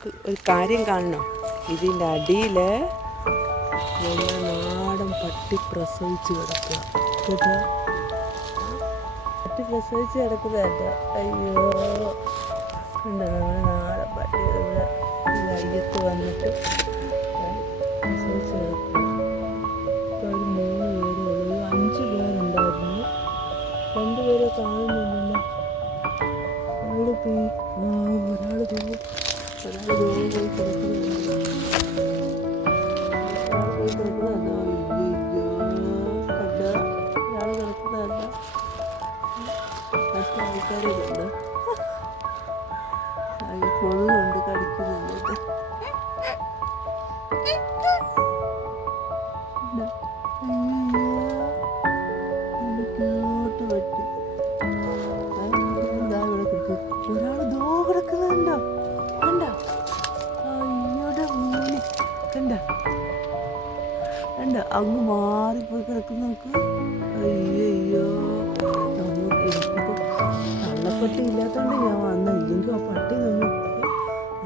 നമുക്ക് ഒരു കാര്യം കാണണം. ഇതിൻ്റെ അടിയിൽ നമ്മുടെ നാടൻ പട്ടി പ്രസവിച്ച് കിടക്കുക കേട്ടോ. പട്ടി പ്രസവിച്ച് കിടക്കുന്നത് കേട്ടോ. അയ്യോ ഉണ്ട്, നമ്മുടെ നാടൻ പട്ടി ഇവിടെ അയ്യത്ത് വന്നിട്ട് പ്രസവിച്ച് കിടക്കുക. ഇപ്പോൾ ഒരു 3 പേരേ ഉള്ളൂ. 5 പേരുണ്ടായിരുന്നു, 2 പേരെ കാണുന്നില്ലല്ലോ. ഒരാൾ പോയി കിടക്കുന്നുണ്ട്. മറ്റു ആൾക്കാരുണ്ട്, കൊതുകുണ്ട്, കടിക്കുന്നുണ്ട്. ക്യൂട്ട് പറ്റി. ഒരാൾ ദോ കിടക്കുന്നുണ്ടോ, കണ്ട? അയ്യോടെ മൂലി കണ്ട കണ്ട, അങ്ങ് മാറിപ്പോയി കിടക്കുന്ന നോക്ക്. അയ്യോ, നമുക്ക് എനിക്കിപ്പോൾ തള്ളപ്പട്ടി ഇല്ലാത്തതുകൊണ്ട് ഞാൻ വന്ന, ഇല്ലെങ്കിൽ ആ പട്ടി നമുക്ക്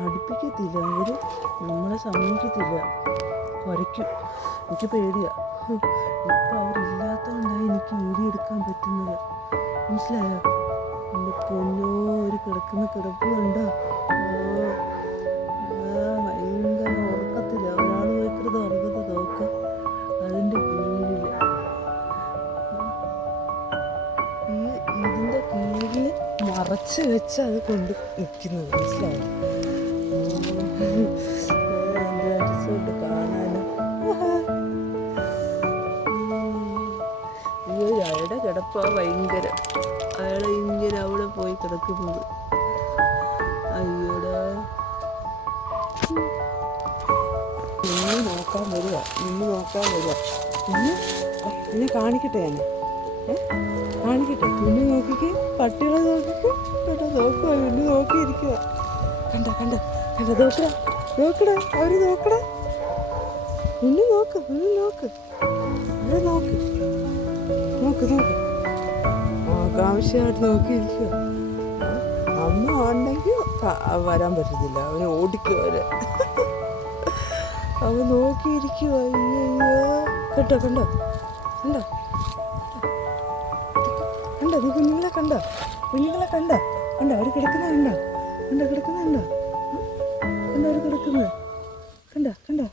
അടുപ്പിക്കത്തില്ല, അവർ നമ്മളെ സമ്മതിക്കത്തില്ല, കുരയ്ക്കും. എനിക്ക് പേടിയാണ്. ഇപ്പം അവരില്ലാത്തതുകൊണ്ടാണ് എനിക്ക് വീഡിയോ എടുക്കാൻ പറ്റുന്നത്, മനസ്സിലായോ? എൻ്റെ പൊന്നോ, ഒരു കിടക്കുന്ന കിടപ്പ് കണ്ടോ. ഭയങ്കര ഉറക്കത്തില്ല, ഒരാൾ പോയിക്കരുത് ഉറങ്ങുന്നത് നോക്കാം. അതിൻ്റെ കീഴിൽ ഇതിൻ്റെ കീഴിൽ മറച്ച് വെച്ച് അത് കൊണ്ട് നിൽക്കുന്നത്, മനസ്സിലായോ? എന്ത് രസമുണ്ട് കാണാനും. അയാളുടെ കിടപ്പാ ഭയങ്കര, അയാളെ ഇങ്ങനെ അവിടെ പോയി കിടക്കുന്നത്. അയ്യോടാ, നിന്ന് നോക്കാൻ വരിക. പിന്നെ കാണിക്കട്ടെ, എന്നെ കാണിക്കട്ടെ. പിന്നെ നോക്കിക്ക്, പട്ടികളെ നോക്കിക്ക് കേട്ടോ. നോക്കുക, പിന്നെ നോക്കിയിരിക്കുക. കണ്ട നോക്കടാ, അവര് നോക്കടാ. പിന്നെ നോക്ക് അവരെ നോക്ക് ആകാംക്ഷയായിട്ട് നോക്കിയിരിക്കുക. അമ്മ ഉണ്ടെങ്കിൽ വരാൻ പറ്റത്തില്ല, അവനെ ഓടിക്കും അവരെ. അവൻ നോക്കിയിരിക്കുക. അയ്യോ കേട്ടോ, കണ്ടോ നീ കുഞ്ഞുങ്ങളെ കണ്ടോ അവർ കിടക്കുന്നത് കണ്ടോ അവർ കിടക്കുന്നത്